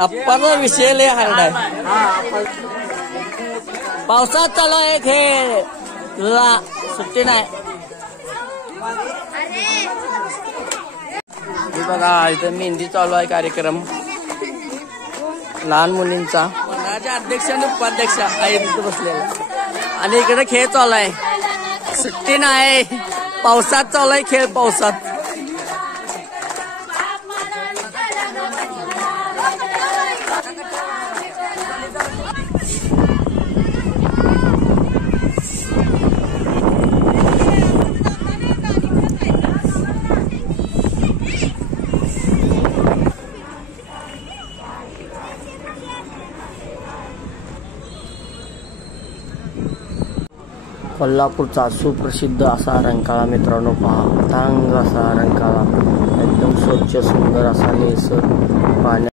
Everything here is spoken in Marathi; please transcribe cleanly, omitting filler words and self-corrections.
अप्पाचा विषय लय हार्ड आहे. पावसात चालू आहे खेळ, तुला सुट्टी नाही. बघा इथं मेहंदी चालू आहे कार्यक्रम लहान मुलींचा. मंडळाचे अध्यक्ष आणि उपाध्यक्ष आहे तिथे बसलेला आणि इकडे खेळ चालू आहे. सुट्टी नाही, पावसात चालू आहे खेळ, पावसात. कोल्हापूरचा सुप्रसिद्ध असा रंकाळा मित्रांनो, पहा तांग असा रंकाळा, एकदम स्वच्छ सुंदर असा निसर्ग पाणी.